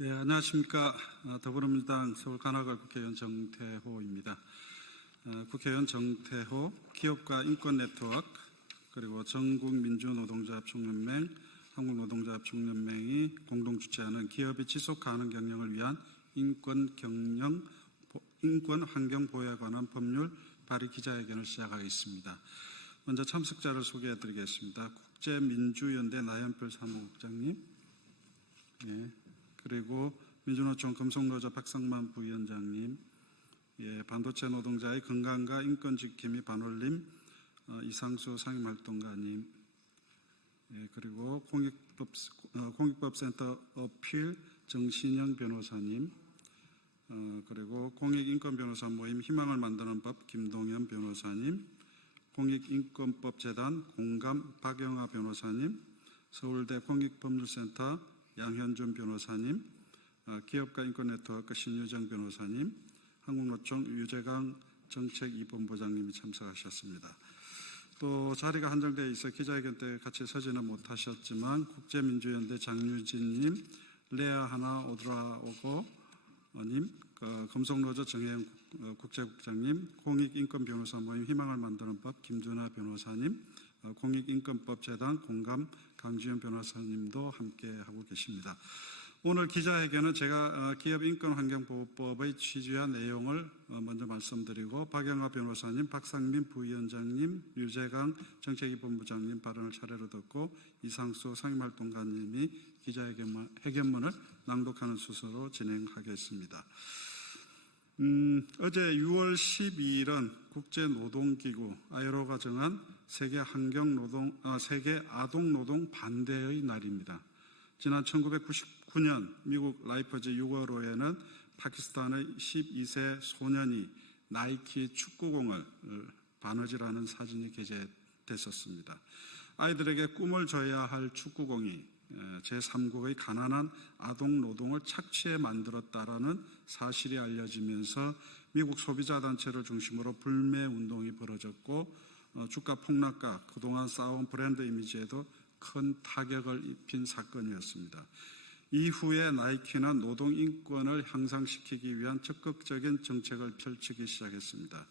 예, 안녕하십니까. 더불어민주당 서울 관악을 국회의원 정태호입니다. 국회의원 정태호, 기업가 인권네트워크, 그리고 전국민주노동자협총연맹, 한국노동자협총연맹이 공동 주최하는 기업의 지속가능 경영을 위한 인권 환경 보호에 관한 법률 발의 기자회견을 시작하겠습니다. 먼저 참석자를 소개해 드리겠습니다. 국제민주연대 나연필 사무국장님, 예, 그리고 민주노총 금속노조 박상만 부위원장님, 예, 반도체 노동자의 건강과 인권지킴이 반올림 이상수 상임활동가님, 예, 그리고 공익법센터 어필 정신영 변호사님, 그리고 공익인권변호사 모임 희망을 만드는 법 김동현 변호사님, 공익인권법재단 공감 박영하 변호사님, 서울대 공익법률센터 양현준 변호사님, 기업가 인권네트워크 신유정 변호사님, 한국노총 유재강 정책2본부장님이 참석하셨습니다. 또 자리가 한정되어 있어 기자회견 때 같이 서지는 못하셨지만 국제민주연대 장유진님, 레아 하나 오드라오고님, 금속노조 정혜영 국제국장님, 공익인권변호사 모임 희망을 만드는 법 김준하 변호사님, 공익인권법재단 공감 강주현 변호사님도 함께하고 계십니다. 오늘 기자회견은 제가 기업인권환경보호법의 취지와 내용을 먼저 말씀드리고 박영하 변호사님, 박상민 부위원장님, 유재강 정책2본부장님 발언을 차례로 듣고 이상수 상임활동가님이 기자회견문을 낭독하는 순서로 진행하겠습니다. 어제 6월 12일은 국제노동기구 ILO가 정한 세계 아동노동 반대의 날입니다. 지난 1999년 미국 라이퍼즈 6월호에는 파키스탄의 12세 소년이 나이키 축구공을 바느질하는 사진이 게재됐었습니다. 아이들에게 꿈을 줘야 할 축구공이 제3국의 가난한 아동노동을 착취해 만들었다라는 사실이 알려지면서 미국 소비자단체를 중심으로 불매운동이 벌어졌고 주가 폭락과 그동안 쌓아온 브랜드 이미지에도 큰 타격을 입힌 사건이었습니다. 이후에 나이키는 노동인권을 향상시키기 위한 적극적인 정책을 펼치기 시작했습니다.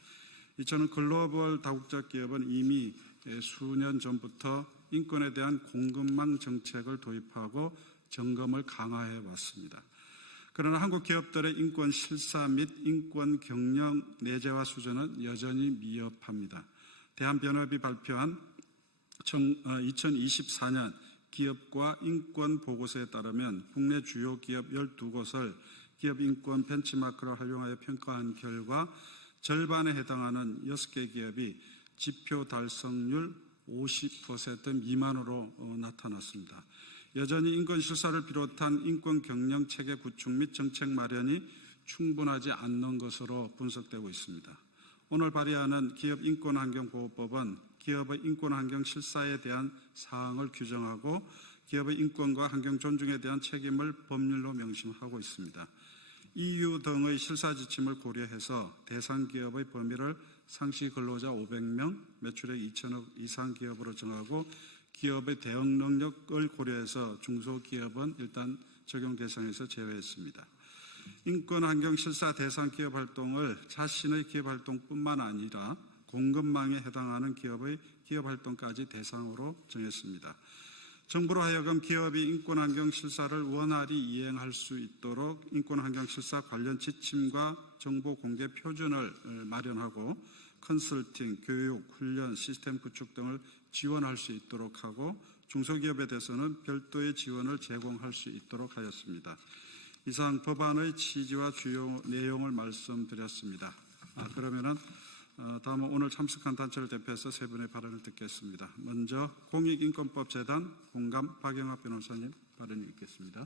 이처럼 글로벌 다국적 기업은 이미 수년 전부터 인권에 대한 공급망 정책을 도입하고 점검을 강화해 왔습니다. 그러나 한국 기업들의 인권 실사 및 인권 경영 내재화 수준은 여전히 미흡합니다. 대한변협이 발표한 2024년 기업과 인권 보고서에 따르면 국내 주요 기업 12곳을 기업 인권 벤치마크를 활용하여 평가한 결과 절반에 해당하는 6개 기업이 지표 달성률 50% 미만으로 나타났습니다. 여전히 인권 실사를 비롯한 인권 경영 체계 구축 및 정책 마련이 충분하지 않는 것으로 분석되고 있습니다. 오늘 발의하는 기업 인권 환경 보호법은 기업의 인권 환경 실사에 대한 사항을 규정하고 기업의 인권과 환경 존중에 대한 책임을 법률로 명시하고 있습니다. EU 등의 실사 지침을 고려해서 대상 기업의 범위를 상시 근로자 500명, 매출액 2천억 이상 기업으로 정하고 기업의 대응 능력을 고려해서 중소기업은 일단 적용 대상에서 제외했습니다. 인권 환경 실사 대상 기업 활동을 자신의 기업 활동뿐만 아니라 공급망에 해당하는 기업의 기업 활동까지 대상으로 정했습니다. 정부로 하여금 기업이 인권 환경 실사를 원활히 이행할 수 있도록 인권 환경 실사 관련 지침과 정보 공개 표준을 마련하고 컨설팅, 교육, 훈련, 시스템 구축 등을 지원할 수 있도록 하고 중소기업에 대해서는 별도의 지원을 제공할 수 있도록 하였습니다. 이상 법안의 취지와 주요 내용을 말씀드렸습니다. 그러면은 다음은 오늘 참석한 단체를 대표해서 세 분의 발언을 듣겠습니다. 먼저 공익인권법재단 공감 박영하 변호사님 발언을 읽겠습니다.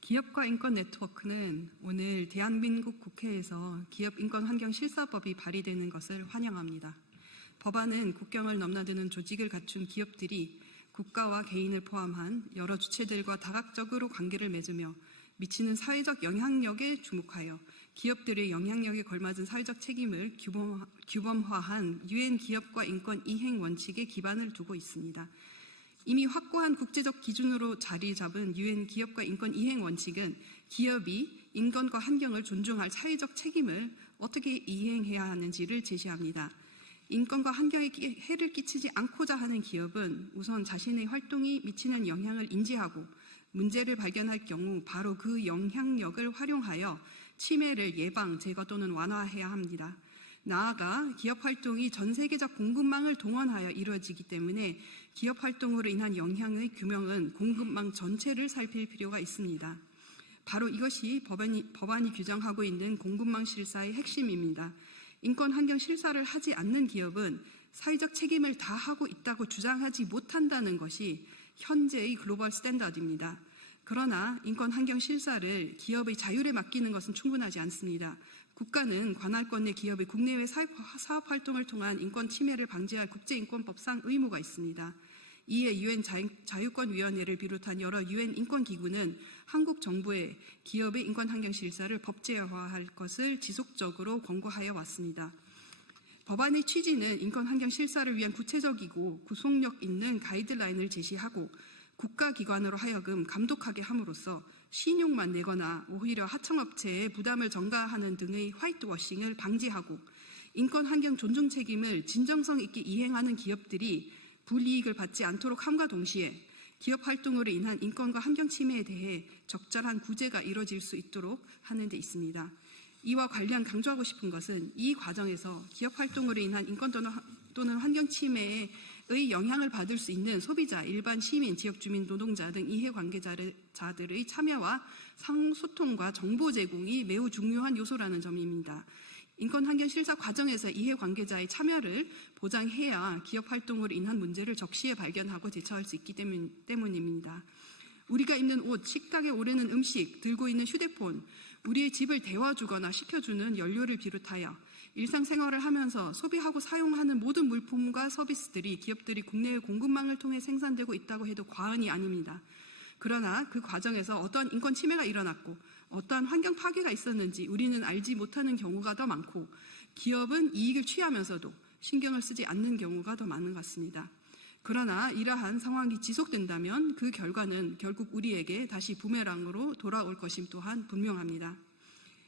기업과 인권 네트워크는 오늘 대한민국 국회에서 기업인권환경실사법이 발의되는 것을 환영합니다. 법안은 국경을 넘나드는 조직을 갖춘 기업들이 국가와 개인을 포함한 여러 주체들과 다각적으로 관계를 맺으며 미치는 사회적 영향력에 주목하여 기업들의 영향력에 걸맞은 사회적 책임을 규범화한 유엔 기업과 인권 이행 원칙에 기반을 두고 있습니다. 이미 확고한 국제적 기준으로 자리 잡은 유엔 기업과 인권 이행 원칙은 기업이 인권과 환경을 존중할 사회적 책임을 어떻게 이행해야 하는지를 제시합니다. 인권과 환경에 해를 끼치지 않고자 하는 기업은 우선 자신의 활동이 미치는 영향을 인지하고 문제를 발견할 경우 바로 그 영향력을 활용하여 침해를 예방, 제거 또는 완화해야 합니다. 나아가 기업 활동이 전 세계적 공급망을 동원하여 이루어지기 때문에 기업 활동으로 인한 영향의 규명은 공급망 전체를 살필 필요가 있습니다. 바로 이것이 법안이 규정하고 있는 공급망 실사의 핵심입니다. 인권 환경 실사를 하지 않는 기업은 사회적 책임을 다하고 있다고 주장하지 못한다는 것이 현재의 글로벌 스탠다드입니다. 그러나 인권 환경 실사를 기업의 자율에 맡기는 것은 충분하지 않습니다. 국가는 관할권 내 기업의 국내외 사업 활동을 통한 인권 침해를 방지할 국제인권법상 의무가 있습니다. 이에 유엔 자유권위원회를 비롯한 여러 유엔 인권기구는 한국 정부에 기업의 인권 환경 실사를 법제화할 것을 지속적으로 권고하여 왔습니다. 법안의 취지는 인권 환경 실사를 위한 구체적이고 구속력 있는 가이드라인을 제시하고 국가기관으로 하여금 감독하게 함으로써 신용만 내거나 오히려 하청업체에 부담을 전가하는 등의 화이트워싱을 방지하고 인권 환경 존중 책임을 진정성 있게 이행하는 기업들이 불이익을 받지 않도록 함과 동시에 기업 활동으로 인한 인권과 환경 침해에 대해 적절한 구제가 이루어질 수 있도록 하는 데 있습니다. 이와 관련 강조하고 싶은 것은 이 과정에서 기업 활동으로 인한 인권 또는 환경 침해의 영향을 받을 수 있는 소비자, 일반 시민, 지역주민, 노동자 등 이해관계자들의 참여와 상소통과 정보 제공이 매우 중요한 요소라는 점입니다. 인권 환경 실사 과정에서 이해관계자의 참여를 보장해야 기업 활동으로 인한 문제를 적시에 발견하고 대처할 수 있기 때문입니다. 우리가 입는 옷, 식탁에 오르는 음식, 들고 있는 휴대폰, 우리의 집을 데워주거나 식혀주는 연료를 비롯하여 일상생활을 하면서 소비하고 사용하는 모든 물품과 서비스들이 기업들이 국내의 공급망을 통해 생산되고 있다고 해도 과언이 아닙니다. 그러나 그 과정에서 어떤 인권 침해가 일어났고 어떠한 환경 파괴가 있었는지 우리는 알지 못하는 경우가 더 많고 기업은 이익을 취하면서도 신경을 쓰지 않는 경우가 더 많은 것 같습니다. 그러나 이러한 상황이 지속된다면 그 결과는 결국 우리에게 다시 부메랑으로 돌아올 것임 또한 분명합니다.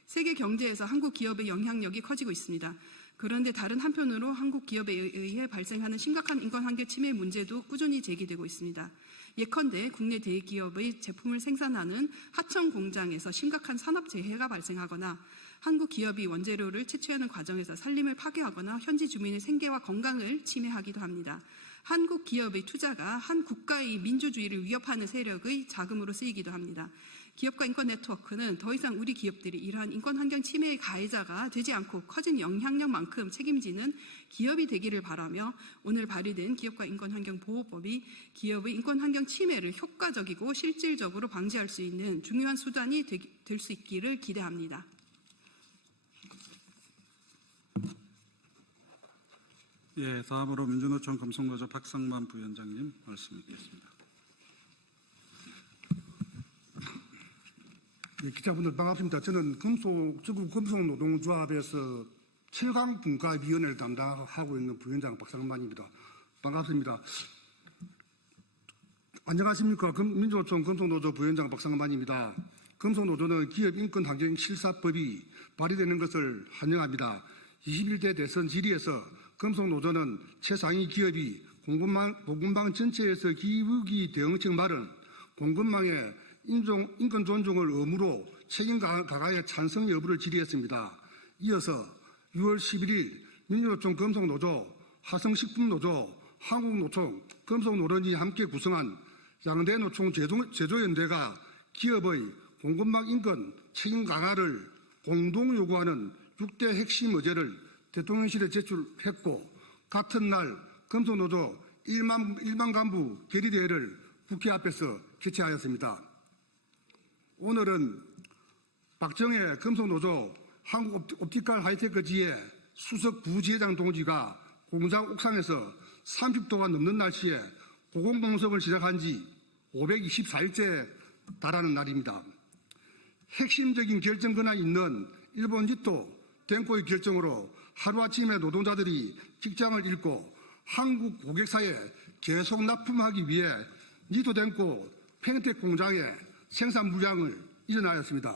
세계 경제에서 한국 기업의 영향력이 커지고 있습니다. 그런데 다른 한편으로 한국 기업에 의해 발생하는 심각한 인권 환경 침해 문제도 꾸준히 제기되고 있습니다. 예컨대 국내 대기업의 제품을 생산하는 하청 공장에서 심각한 산업재해가 발생하거나 한국 기업이 원재료를 채취하는 과정에서 산림을 파괴하거나 현지 주민의 생계와 건강을 침해하기도 합니다. 한국 기업의 투자가 한 국가의 민주주의를 위협하는 세력의 자금으로 쓰이기도 합니다. 기업가 인권 네트워크는 더 이상 우리 기업들이 이러한 인권 환경 침해의 가해자가 되지 않고 커진 영향력만큼 책임지는 기업이 되기를 바라며 오늘 발의된 기업가 인권 환경 보호법이 기업의 인권 환경 침해를 효과적이고 실질적으로 방지할 수 있는 중요한 수단이 될 수 있기를 기대합니다. 예, 다음으로 민주노총 금속노조 박상만 부위원장님 말씀 드리겠습니다. 네, 기자분들 반갑습니다. 저는 지구 금속노동조합에서 최강분과위원회를 담당하고 있는 부위원장 박상만입니다. 반갑습니다. 안녕하십니까. 민주노총 금속노조 부위원장 박상만입니다. 금속노조는 기업인권환경실사법이 발의되는 것을 환영합니다. 21대 대선 질의에서 금속노조는 최상위 기업이 공급망 전체에서 기후기 대응책 마련, 공급망의 인권 존중을 의무로 책임 강화에 찬성 여부를 질의했습니다. 이어서 6월 11일 민주노총 금속노조, 화성식품노조, 한국노총, 금속노련이 함께 구성한 양대 노총 제조연대가 기업의 공급망 인권 책임 강화를 공동 요구하는 6대 핵심 의제를 대통령실에 제출했고 같은 날 금속노조 1만 간부 결의대회를 국회 앞에서 개최하였습니다. 오늘은 박정혜 금속노조 한국옵티컬 하이테크지회 수석 부지회장 동지가 공장 옥상에서 30도가 넘는 날씨에 고공농성을 시작한 지 524일째 달하는 날입니다. 핵심적인 결정 권한이 있는 일본 니토 덴코의 결정으로 하루아침에 노동자들이 직장을 잃고 한국 고객사에 계속 납품하기 위해 니토 덴코 팽텍 공장의 생산 물량을 일어나였습니다.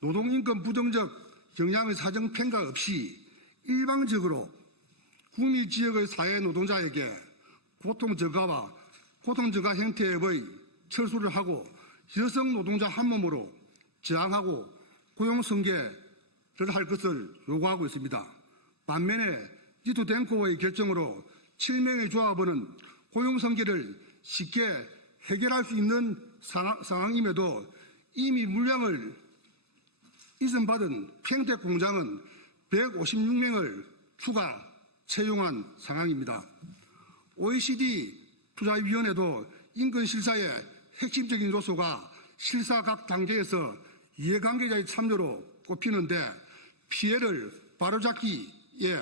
노동인권 부정적 영향의 사정 평가 없이 일방적으로 구미 지역의 사회 노동자에게 고통 저가 형태의 철수를 하고 여성 노동자 한 몸으로 저항하고 고용 승계를 할 것을 요구하고 있습니다. 반면에 니토 덴코의 결정으로 7명의 조합원은 고용 승계를 쉽게 해결할 수 있는 상황임에도 이미 물량을 이전받은 팽텍 공장은 156명을 추가 채용한 상황입니다. OECD 투자위원회도 인권 실사의 핵심적인 요소가 실사 각 단계에서 이해관계자의 참여로 꼽히는데 피해를 바로잡기에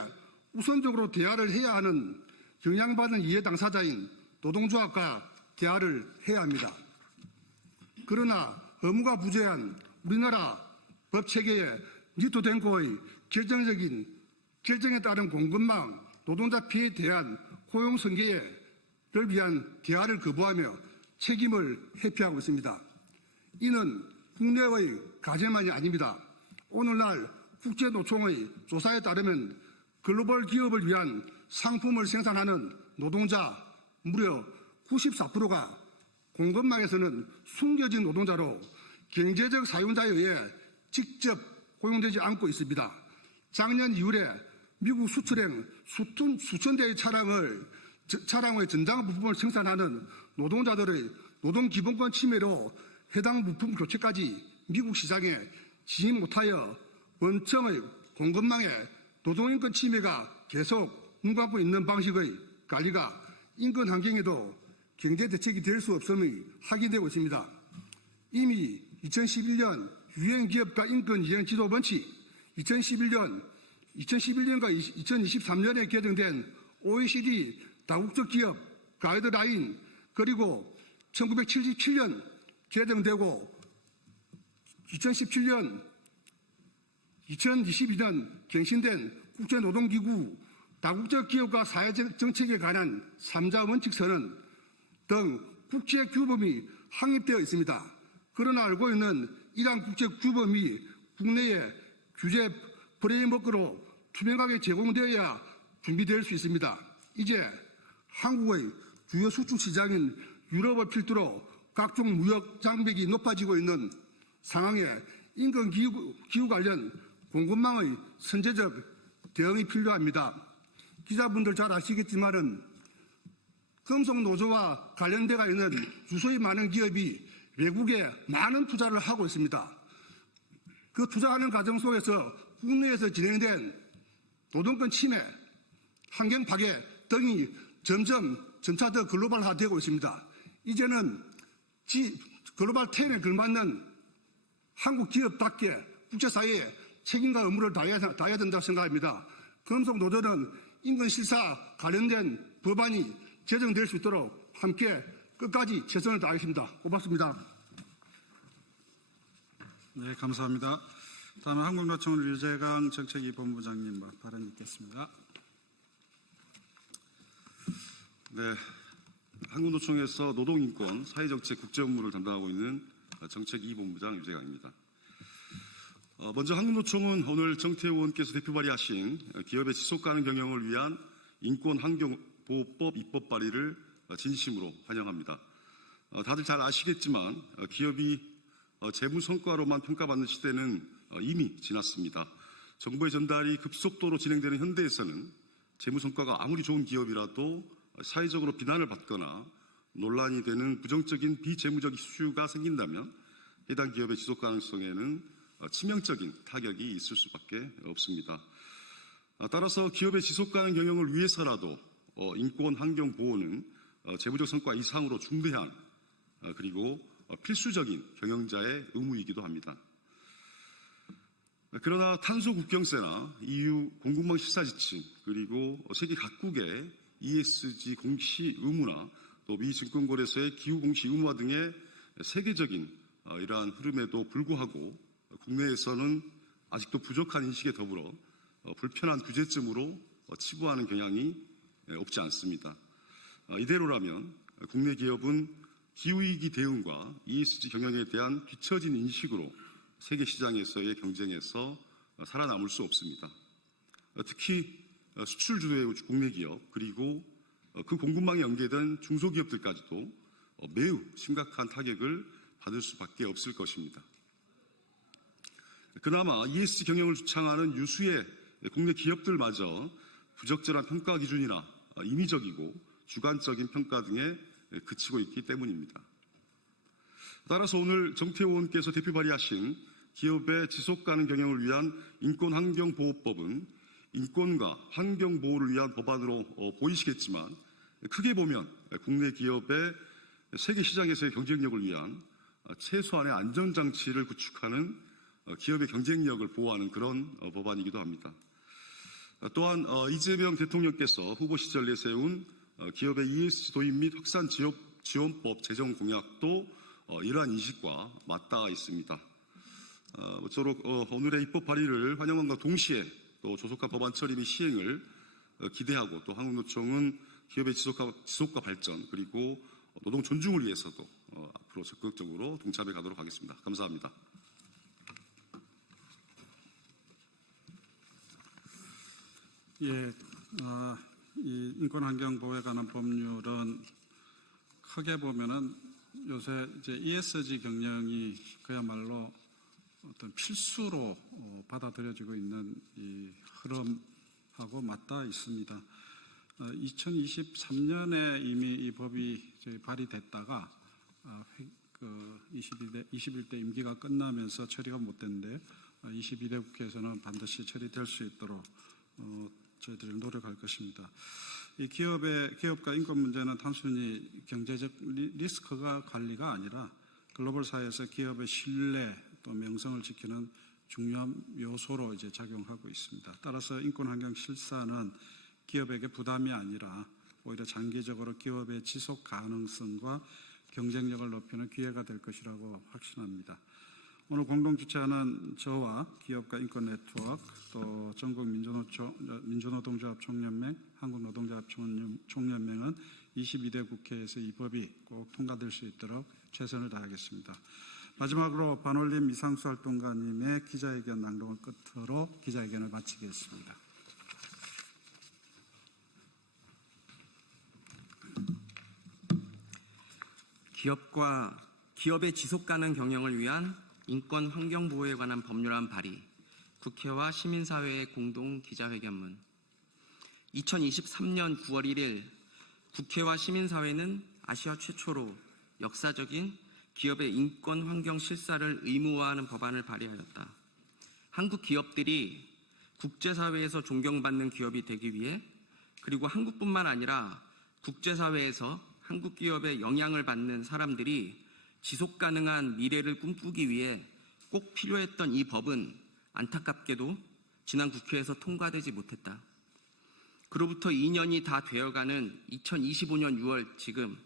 우선적으로 대화를 해야 하는 영향받은 이해 당사자인 노동조합과 대화를 해야 합니다. 그러나 의무가 부재한 우리나라 법체계의 니토 덴코의 결정에 따른 공급망 노동자 피해에 대한 고용 승계를 위한 대화를 거부하며 책임을 회피하고 있습니다. 이는 국내의 가제만이 아닙니다. 오늘날 국제노총의 조사에 따르면 글로벌 기업을 위한 상품을 생산하는 노동자 무려 94%가 공급망에서는 숨겨진 노동자로 경제적 사용자에 의해 직접 고용되지 않고 있습니다. 작년 2월에 미국 수출행 수천 대의 차량의 전장 부품을 생산하는 노동자들의 노동기본권 침해로 해당 부품 교체까지 미국 시장에 진입 못하여 원청의 공급망에 노동인권 침해가 계속 눈감고 있는 방식의 관리가 인권 환경에도 경제 대책이 될 수 없음이 확인되고 있습니다. 이미 2011년 유엔 기업가 인권 이행 지도 원칙, 2011년과 2023년에 개정된 OECD 다국적 기업 가이드라인, 그리고 1977년 개정되고 2017년, 2022년 갱신된 국제노동기구 다국적 기업과 사회정책에 관한 3자 원칙서는 등 국제규범이 확립되어 있습니다. 그러나 알고 있는 이러한 국제규범이 국내의 규제 프레임워크로 투명하게 제공되어야 준비될 수 있습니다. 이제 한국의 주요 수출 시장인 유럽을 필두로 각종 무역 장벽이 높아지고 있는 상황에 인권 기후 관련 공급망의 선제적 대응이 필요합니다. 기자분들 잘 아시겠지만은 금속노조와 관련되어 있는 유수의 많은 기업이 외국에 많은 투자를 하고 있습니다. 그 투자하는 과정 속에서 국내에서 진행된 노동권 침해, 환경 파괴 등이 점차 더 글로벌화되고 있습니다. 이제는 글로벌 트렌드에 걸맞는 한국 기업답게 국제사회에 책임과 의무를 다해야 된다고 생각합니다. 금속노조는 인권실사 관련된 법안이 제정될 수 있도록 함께 끝까지 최선을 다하겠습니다. 고맙습니다. 네, 감사합니다. 다음은 한국노총 류재강 정책위 본부장님 발언 있겠습니다. 네, 한국노총에서 노동인권, 사회정책, 국제업무를 담당하고 있는 정책위 본부장 류재강입니다. 먼저 한국노총은 오늘 정태우 의원께서 대표 발의하신 기업의 지속가능 경영을 위한 인권환경보호법 입법 발의를 진심으로 환영합니다. 다들 잘 아시겠지만 기업이 재무 성과로만 평가받는 시대는 이미 지났습니다. 정보의 전달이 급속도로 진행되는 현대에서는 재무 성과가 아무리 좋은 기업이라도 사회적으로 비난을 받거나 논란이 되는 부정적인 비재무적 이슈가 생긴다면 해당 기업의 지속 가능성에는 치명적인 타격이 있을 수밖에 없습니다. 따라서 기업의 지속 가능 경영을 위해서라도 인권 환경 보호는 재무적 성과 이상으로 중대한 그리고 필수적인 경영자의 의무이기도 합니다. 그러나 탄소 국경세나 EU 공급망 실사 지침, 그리고 세계 각국의 ESG 공시 의무나 또 미 증권거래소의 기후 공시 의무화 등의 세계적인 이러한 흐름에도 불구하고 국내에서는 아직도 부족한 인식에 더불어 불편한 규제점으로 치부하는 경향이 없지 않습니다. 이대로라면 국내 기업은 기후위기 대응과 ESG 경영에 대한 뒤처진 인식으로 세계 시장에서의 경쟁에서 살아남을 수 없습니다. 특히 수출 주도의 국내 기업 그리고 그 공급망에 연계된 중소기업들까지도 매우 심각한 타격을 받을 수밖에 없을 것입니다. 그나마 ESG 경영을 주창하는 유수의 국내 기업들마저 부적절한 평가 기준이나 임의적이고 주관적인 평가 등에 그치고 있기 때문입니다. 따라서 오늘 정태호 의원께서 대표 발의하신 기업의 지속가능 경영을 위한 인권환경보호법은 인권과 환경보호를 위한 법안으로 보이시겠지만 크게 보면 국내 기업의 세계 시장에서의 경쟁력을 위한 최소한의 안전장치를 구축하는 기업의 경쟁력을 보호하는 그런 법안이기도 합니다. 또한 이재명 대통령께서 후보 시절 내세운 기업의 ESG 도입 및 확산 지원법 제정 공약도 이러한 인식과 맞닿아 있습니다. 모쪼록 오늘의 입법 발의를 환영함과 동시에 또 조속한 법안 처리 및 시행을 기대하고 또 한국노총은 기업의 지속과 발전 그리고 노동 존중을 위해서도 앞으로 적극적으로 동참해 가도록 하겠습니다. 감사합니다. 예, 이 인권환경보호에 관한 법률은 크게 보면은 요새 이제 ESG 경영이 그야말로 어떤 필수로 받아들여지고 있는 이 흐름하고 맞닿아 있습니다. 2023년에 이미 이 법이 발의됐다가 21대 임기가 끝나면서 처리가 못 됐는데 22대 국회에서는 반드시 처리될 수 있도록 저희들이 노력할 것입니다. 이 기업과 인권 문제는 단순히 경제적 리스크가 관리가 아니라 글로벌 사회에서 기업의 신뢰 또 명성을 지키는 중요한 요소로 이제 작용하고 있습니다. 따라서 인권환경 실사는 기업에게 부담이 아니라 오히려 장기적으로 기업의 지속 가능성과 경쟁력을 높이는 기회가 될 것이라고 확신합니다. 오늘 공동 주최하는 저와 기업가 인권 네트워크 또 전국 민주노동조합 총연맹, 한국노동조합 총연맹은 22대 국회에서 이 법이 꼭 통과될 수 있도록 최선을 다하겠습니다. 마지막으로 반올림 이상수 활동가님의 기자회견 낭독을 끝으로 기자회견을 마치겠습니다. 기업의 지속가능 경영을 위한 인권 환경 보호에 관한 법률안 발의, 국회와 시민사회의 공동 기자회견문. 2023년 9월 1일 국회와 시민사회는 아시아 최초로 역사적인 기업의 인권 환경 실사를 의무화하는 법안을 발의하였다. 한국 기업들이 국제사회에서 존경받는 기업이 되기 위해 그리고 한국뿐만 아니라 국제사회에서 한국 기업의 영향을 받는 사람들이 지속 가능한 미래를 꿈꾸기 위해 꼭 필요했던 이 법은 안타깝게도 지난 국회에서 통과되지 못했다. 그로부터 2년이 다 되어가는 2025년 6월 지금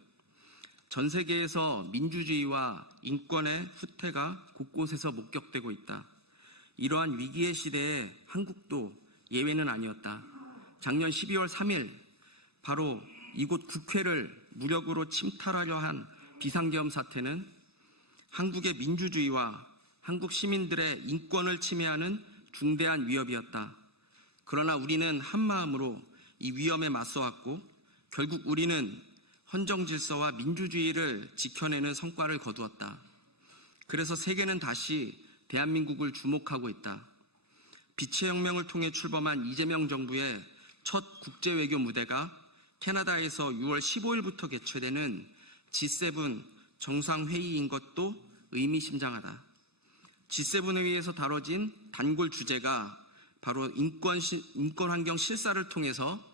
전 세계에서 민주주의와 인권의 후퇴가 곳곳에서 목격되고 있다. 이러한 위기의 시대에 한국도 예외는 아니었다. 작년 12월 3일 바로 이곳 국회를 무력으로 침탈하려 한 비상계엄 사태는 한국의 민주주의와 한국 시민들의 인권을 침해하는 중대한 위협이었다. 그러나 우리는 한마음으로 이 위험에 맞서왔고 결국 우리는 헌정질서와 민주주의를 지켜내는 성과를 거두었다. 그래서 세계는 다시 대한민국을 주목하고 있다. 빛의 혁명을 통해 출범한 이재명 정부의 첫 국제외교 무대가 캐나다에서 6월 15일부터 개최되는 G7 정상회의인 것도 의미심장하다. G7 회의에서 다뤄진 단골 주제가 바로 인권 환경 실사를 통해서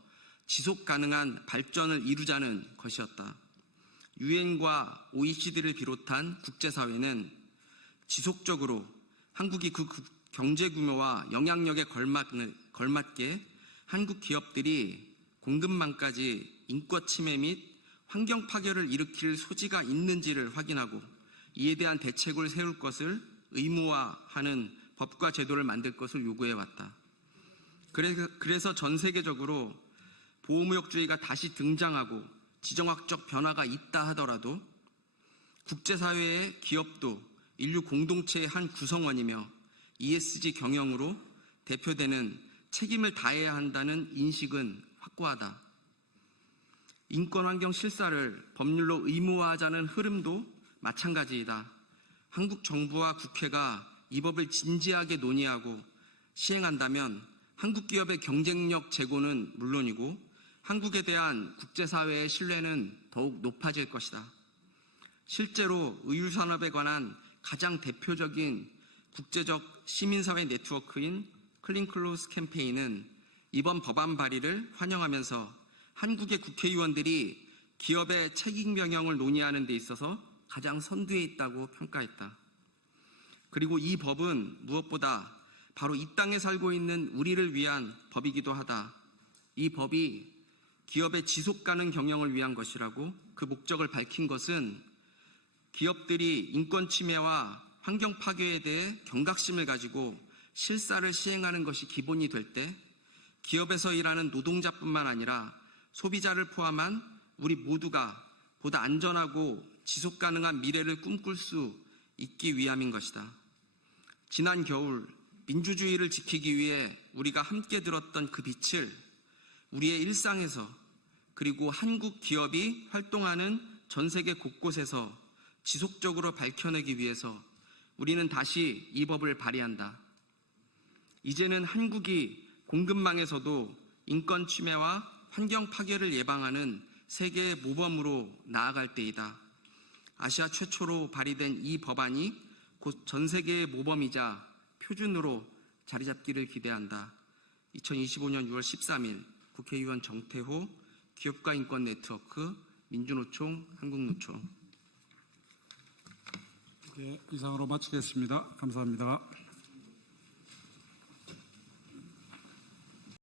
지속 가능한 발전을 이루자는 것이었다. 유엔과 OECD를 비롯한 국제사회는 지속적으로 한국이 그 경제 규모와 영향력에 걸맞게 한국 기업들이 공급망까지 인권 침해 및 환경 파괴를 일으킬 소지가 있는지를 확인하고 이에 대한 대책을 세울 것을 의무화하는 법과 제도를 만들 것을 요구해왔다. 그래서 전 세계적으로 보호무역주의가 다시 등장하고 지정학적 변화가 있다 하더라도 국제사회의 기업도 인류 공동체의 한 구성원이며 ESG 경영으로 대표되는 책임을 다해야 한다는 인식은 확고하다. 인권환경 실사를 법률로 의무화하자는 흐름도 마찬가지이다. 한국 정부와 국회가 이 법을 진지하게 논의하고 시행한다면 한국 기업의 경쟁력 제고는 물론이고 한국에 대한 국제사회의 신뢰는 더욱 높아질 것이다. 실제로 의류산업에 관한 가장 대표적인 국제적 시민사회 네트워크인 클린클로스 캠페인은 이번 법안 발의를 환영하면서 한국의 국회의원들이 기업의 책임 경영을 논의하는 데 있어서 가장 선두에 있다고 평가했다. 그리고 이 법은 무엇보다 바로 이 땅에 살고 있는 우리를 위한 법이기도 하다. 이 법이 기업의 지속가능 경영을 위한 것이라고 그 목적을 밝힌 것은 기업들이 인권 침해와 환경 파괴에 대해 경각심을 가지고 실사를 시행하는 것이 기본이 될 때 기업에서 일하는 노동자뿐만 아니라 소비자를 포함한 우리 모두가 보다 안전하고 지속가능한 미래를 꿈꿀 수 있기 위함인 것이다. 지난 겨울 민주주의를 지키기 위해 우리가 함께 들었던 그 빛을 우리의 일상에서 그리고 한국 기업이 활동하는 전 세계 곳곳에서 지속적으로 밝혀내기 위해서 우리는 다시 이 법을 발의한다. 이제는 한국이 공급망에서도 인권 침해와 환경 파괴를 예방하는 세계의 모범으로 나아갈 때이다. 아시아 최초로 발의된 이 법안이 곧 전 세계의 모범이자 표준으로 자리 잡기를 기대한다. 2025년 6월 13일 국회의원 정태호, 기업가 인권 네트워크, 민주노총, 한국노총. 네, 이상으로 마치겠습니다. 감사합니다.